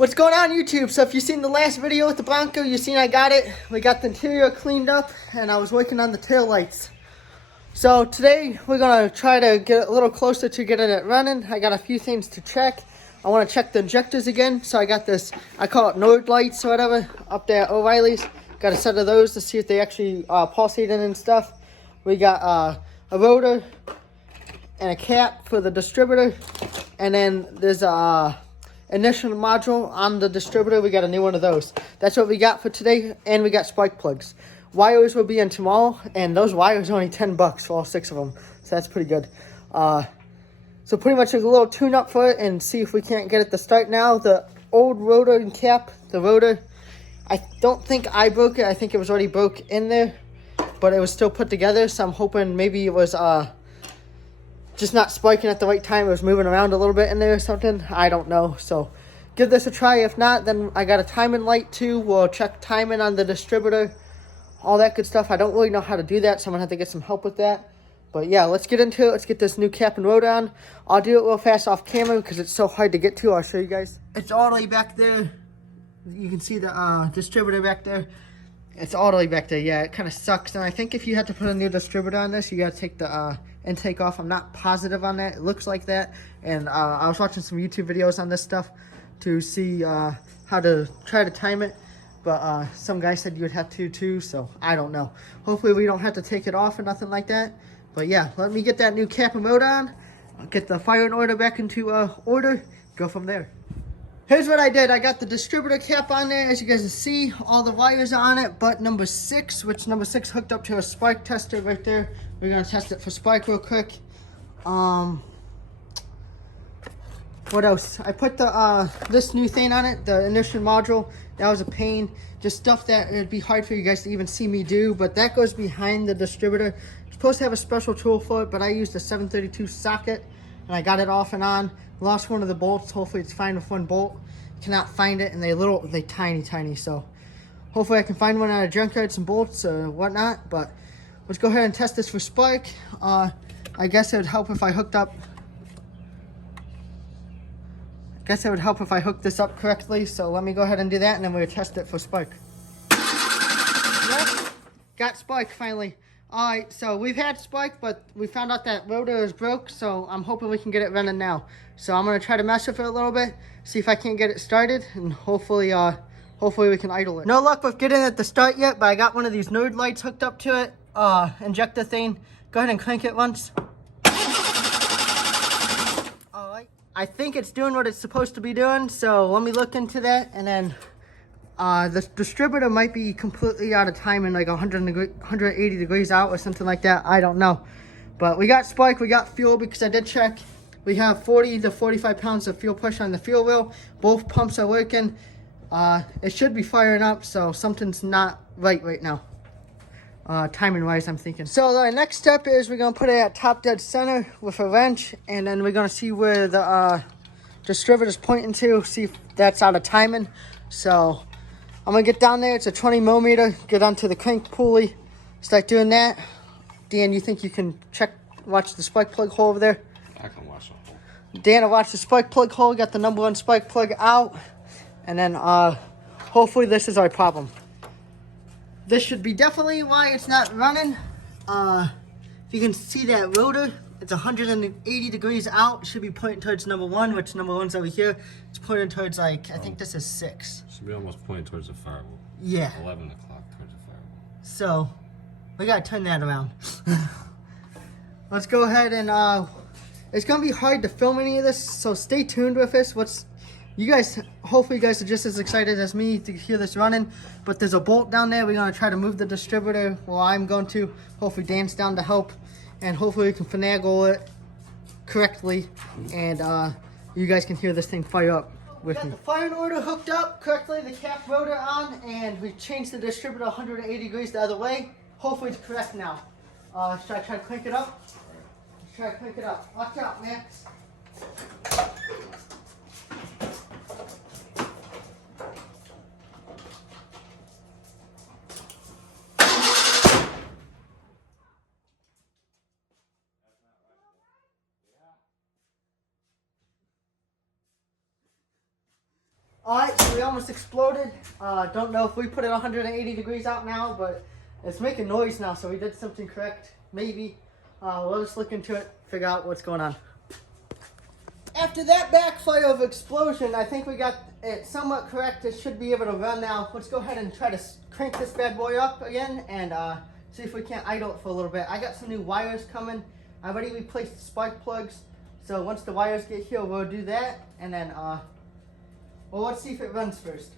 What's going on YouTube? So if you've seen the last video with the Bronco, you've seen I got it. We got the interior cleaned up and I was working on the tail lights. So today we're going to try to get a little closer to getting it running. I got a few things to check. I want to check the injectors again. So I got this, I call it Nord lights or whatever, up there at O'Reilly's. Got a set of those to see if they actually pulsating and stuff. We got a rotor and a cap for the distributor. And then there's a ignition module on the distributor. We got a new one of those. That's what we got for today, and we got spark plugs. Wires will be in tomorrow, and those wires are only $10 for all 6 of them, so that's pretty good. So pretty much a little tune up for it and see if we can't get it to start now. The old rotor and cap, the rotor, I don't think I broke it. I think it was already broke in there, but it was still put together, so I'm hoping maybe it was just not spiking at the right time. It was moving around a little bit in there or something. I don't know. So give this a try. If not, then I got a timing light too. We'll check timing on the distributor, all that good stuff. I don't really know how to do that, so I'm gonna have to get some help with that. But yeah, let's get into it. Let's get this new cap and rotor on. I'll do it real fast off camera because it's so hard to get to. I'll show you guys. It's all the way back there. You can see the distributor back there. It's all the way back there. Yeah, it kind of sucks. And I think if you had to put a new distributor on this, you got to take the intake off. I'm not positive on that. It looks like that. And I was watching some YouTube videos on this stuff to see how to try to time it. But some guy said you would have to too, so I don't know. Hopefully we don't have to take it off or nothing like that. But yeah, let me get that new cap and motor on. I'll get the fire and order back into order. Go from there. Here's what I did. I got the distributor cap on there. As you guys can see, all the wires are on it, but number 6, which number 6 hooked up to a spark tester right there. We're gonna test it for spark real quick. What else? I put the this new thing on it, the ignition module. That was a pain. Just stuff that it'd be hard for you guys to even see me do, but that goes behind the distributor. You're supposed to have a special tool for it, but I used a 732 socket and I got it off and on. Lost one of the bolts. Hopefully it's fine with one bolt. Cannot find it, and they tiny. So hopefully I can find one out of junkyard, some bolts or whatnot. But let's go ahead and test this for spark. I guess it would help if I hooked up. I guess it would help if I hooked this up correctly. So let me go ahead and do that, and then we'll test it for spark. Yep, got spark finally. All right, so we've had spark, but we found out that rotor is broke, so I'm hoping we can get it running now. So I'm gonna try to mess with it a little bit, see if I can't get it started, and hopefully we can idle it. No luck with getting it to start yet, but I got one of these Nord lights hooked up to it, injector thing. Go ahead and crank it once. All right, I think it's doing what it's supposed to be doing, so let me look into that, and then the distributor might be completely out of timing, like 180 degrees out or something like that. I don't know. But we got spark, we got fuel, because I did check. We have 40 to 45 pounds of fuel push on the fuel wheel. Both pumps are working. It should be firing up, so something's not right now. Timing wise, I'm thinking. So the next step is we're gonna put it at top dead center with a wrench, and then we're gonna see where the distributor's pointing to, see if that's out of timing. So I'm gonna get down there. It's a 20 millimeter. Get onto the crank pulley. Start doing that. Dan, you think you can watch the spark plug hole over there? I can watch the hole. Dan will watch the spark plug hole. Got the number 1 spark plug out. And then hopefully this is our problem. This should be definitely why it's not running. If you can see that rotor, it's 180 degrees out. It should be pointing towards number 1, which number 1's over here. It's pointing towards, like, I think this is 6. Should be almost pointing towards the firewall. Yeah. 11 o'clock towards the firewall. So, we gotta turn that around. Let's go ahead and, it's gonna be hard to film any of this, so stay tuned with this. Hopefully you guys are just as excited as me to hear this running, but there's a bolt down there. We're gonna try to move the distributor. Well, I'm going to. Hopefully Dan's down to help, and hopefully we can finagle it correctly, and you guys can hear this thing fire up with me. Got the fire and order hooked up correctly, the cap rotor on, and we changed the distributor 180 degrees the other way. Hopefully it's correct now. Should I try to crank it up? Let's try to crank it up. Watch out, Max. Alright, so we almost exploded. Don't know if we put it 180 degrees out now, but it's making noise now, so we did something correct. Maybe. We'll just look into it, figure out what's going on. After that backfire of explosion, I think we got it somewhat correct. It should be able to run now. Let's go ahead and try to crank this bad boy up again and see if we can't idle it for a little bit. I got some new wires coming. I already replaced the spark plugs. So once the wires get here, we'll do that. And then, well, let's see if it runs first.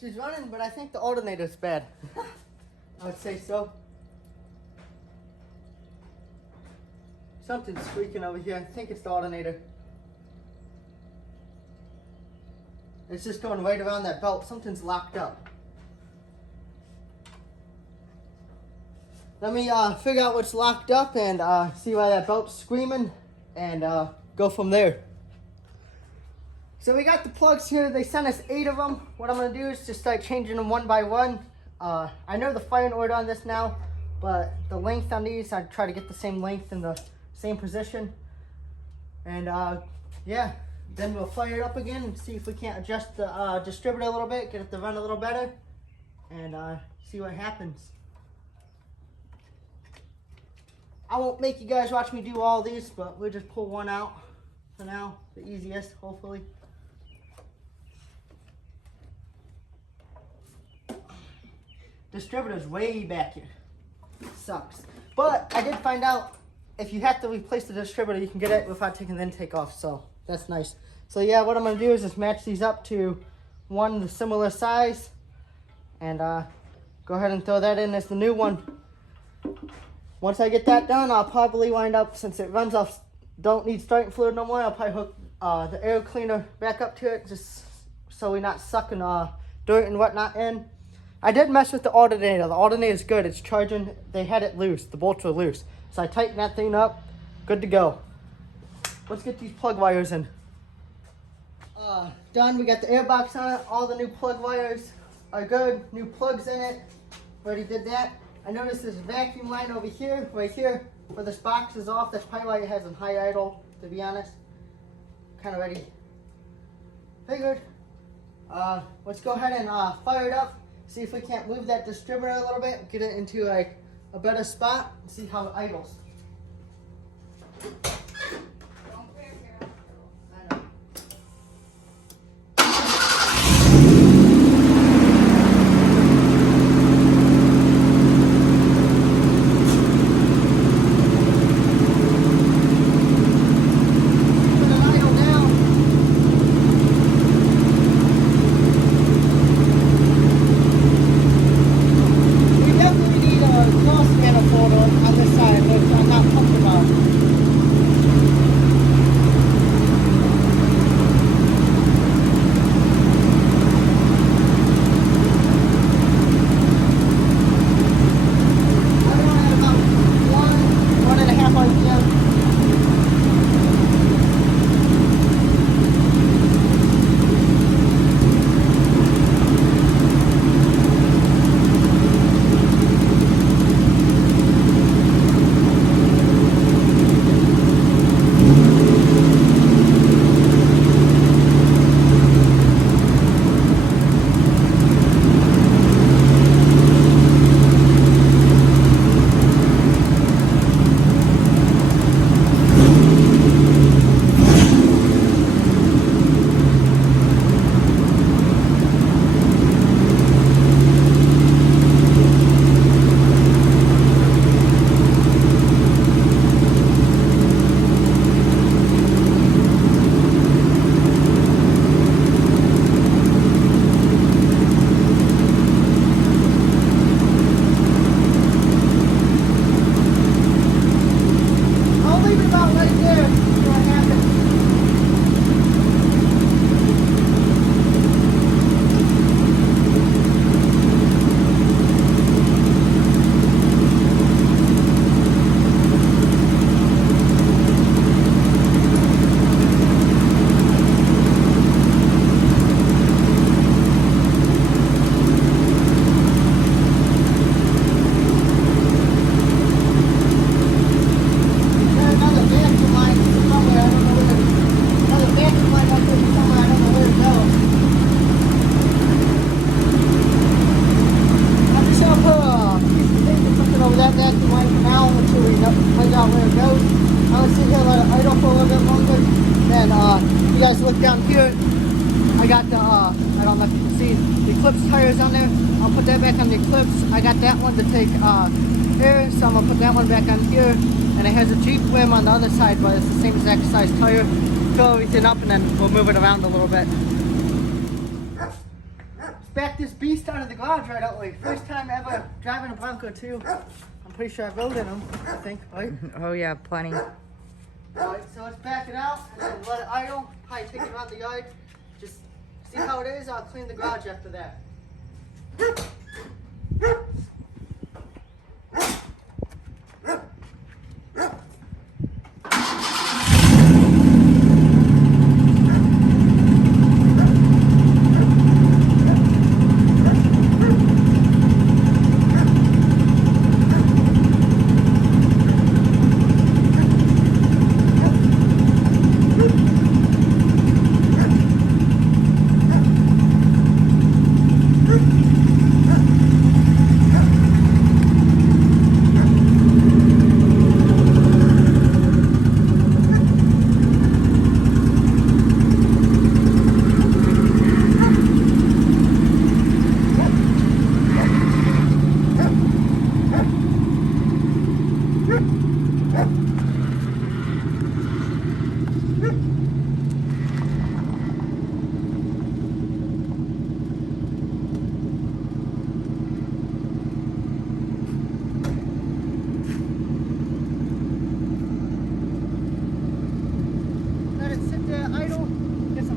She's running, but I think the alternator's bad. I would say so. Something's squeaking over here. I think it's the alternator. It's just going right around that belt. Something's locked up. Let me figure out what's locked up and see why that belt's screaming and go from there. So we got the plugs here. They sent us 8 of them. What I'm going to do is just start changing them one by one. I know the firing order on this now, but the length on these, I try to get the same length in the same position. And yeah, then we'll fire it up again and see if we can't adjust the distributor a little bit, get it to run a little better, and see what happens. I won't make you guys watch me do all these, but we'll just pull one out for now, the easiest, hopefully. Distributor's way back here. Sucks. But I did find out if you have to replace the distributor, you can get it without taking the intake off, so that's nice. So yeah, what I'm going to do is just match these up to one similar size and go ahead and throw that in as the new one. Once I get that done, I'll probably wind up, since it runs off, don't need starting fluid no more, I'll probably hook the air cleaner back up to it just so we're not sucking dirt and whatnot in. I did mess with the alternator. The alternator is good. It's charging. They had it loose. The bolts were loose. So I tightened that thing up. Good to go. Let's get these plug wires in. Done. We got the air box on it. All the new plug wires are good. New plugs in it. Already did that. I noticed this vacuum line over here, right here, where this box is off. That's probably why it has a high idle, to be honest. Kind of already figured. Let's go ahead and fire it up. See if we can't move that distributor a little bit, get it into like a better spot, and see how it idles. You guys look down here. I got the, I don't know if you can see, the Eclipse tires on there. I'll put that back on the Eclipse. I got that one to take air, so I'm going to put that one back on here. And it has a Jeep rim on the other side, but it's the same exact size tire. Fill everything up and then we'll move it around a little bit. Let's back this beast out of the garage right out way. First time ever driving a Bronco too. I'm pretty sure I rode in them, I think, right? Oh yeah, plenty. Alright, so let's back it out and then let it idle. Probably take it around the yard. Just see how it is. I'll clean the garage after that.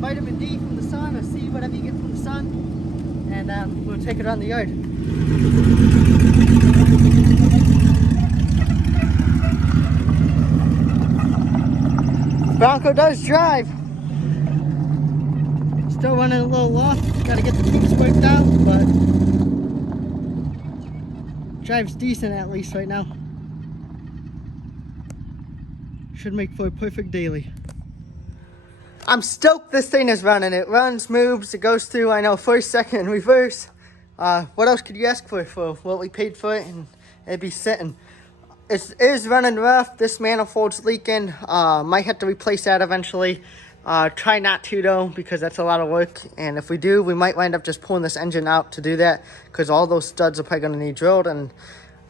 Vitamin D from the sun, or C, whatever you get from the sun, and we'll take it on the yard. Bronco does drive. Still running a little low. Got to get the kinks worked out, but drives decent at least right now. Should make for a perfect daily. I'm stoked this thing is running. It runs, moves, it goes through, I know, first, second, and reverse. What else could you ask for what we paid for it? And it'd be sitting. It is running rough. This manifold's leaking. Might have to replace that eventually. Try not to though, because that's a lot of work. And if we do, we might wind up just pulling this engine out to do that, because all those studs are probably going to need drilled. And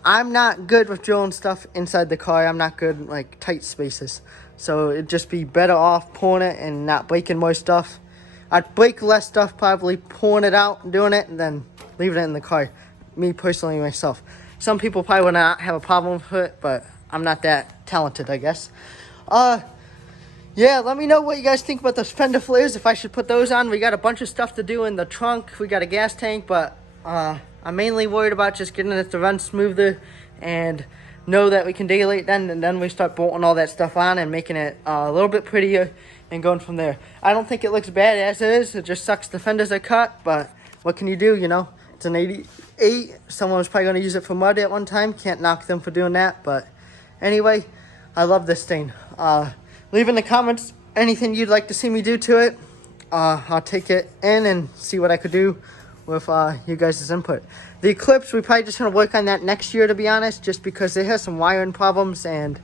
I'm not good with drilling stuff inside the car. I'm not good in like tight spaces. So it'd just be better off pulling it and not breaking more stuff. I'd break less stuff probably pulling it out and doing it, and then leaving it in the car. Me personally, myself. Some people probably would not have a problem with it, but I'm not that talented, I guess. Yeah, let me know what you guys think about those fender flares, if I should put those on. We got a bunch of stuff to do in the trunk. We got a gas tank, but I'm mainly worried about just getting it to run smoother and know that we can daylight then, and then we start bolting all that stuff on and making it a little bit prettier and going from there. I don't think it looks bad as it is. It just sucks the fenders are cut, but what can you do, you know? It's an 88. Someone was probably going to use it for mud at one time. Can't knock them for doing that, but anyway, I love this thing. Leave in the comments anything you'd like to see me do to it. I'll take it in and see what I could do with you guys' input. The Eclipse, we're probably just going to work on that next year, to be honest, just because it has some wiring problems, and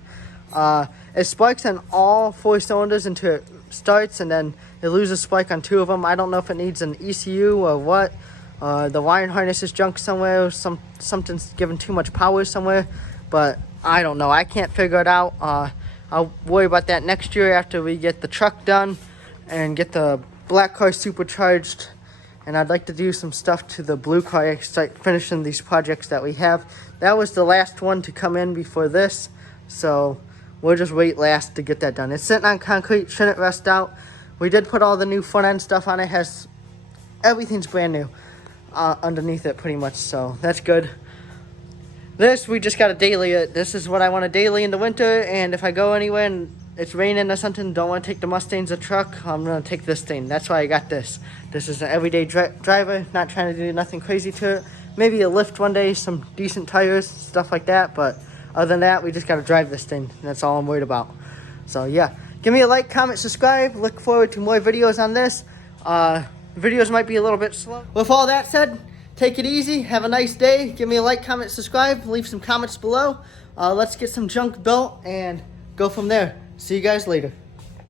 it sparks on all 4 cylinders until it starts, and then it loses spark on 2 of them. I don't know if it needs an ECU or what. The wiring harness is junk somewhere, something's giving too much power somewhere, but I don't know. I can't figure it out. I'll worry about that next year after we get the truck done and get the black car supercharged. And I'd like to do some stuff to the blue car, start finishing these projects that we have. That was the last one to come in before this, so we'll just wait last to get that done. It's sitting on concrete, shouldn't rust out. We did put all the new front end stuff on it. Everything's brand new underneath it pretty much, so that's good. This, we just got to daily it. This is what I want to daily in the winter, and if I go anywhere and it's raining or something, don't want to take the Mustang's a truck, I'm going to take this thing. That's why I got this. This is an everyday driver, not trying to do nothing crazy to it. Maybe a lift one day, some decent tires, stuff like that, but other than that, we just got to drive this thing, and that's all I'm worried about. So yeah, give me a like, comment, subscribe. Look forward to more videos on this. Videos might be a little bit slow. With all that said, take it easy, have a nice day. Give me a like, comment, subscribe, leave some comments below. Let's get some junk built and go from there. See you guys later.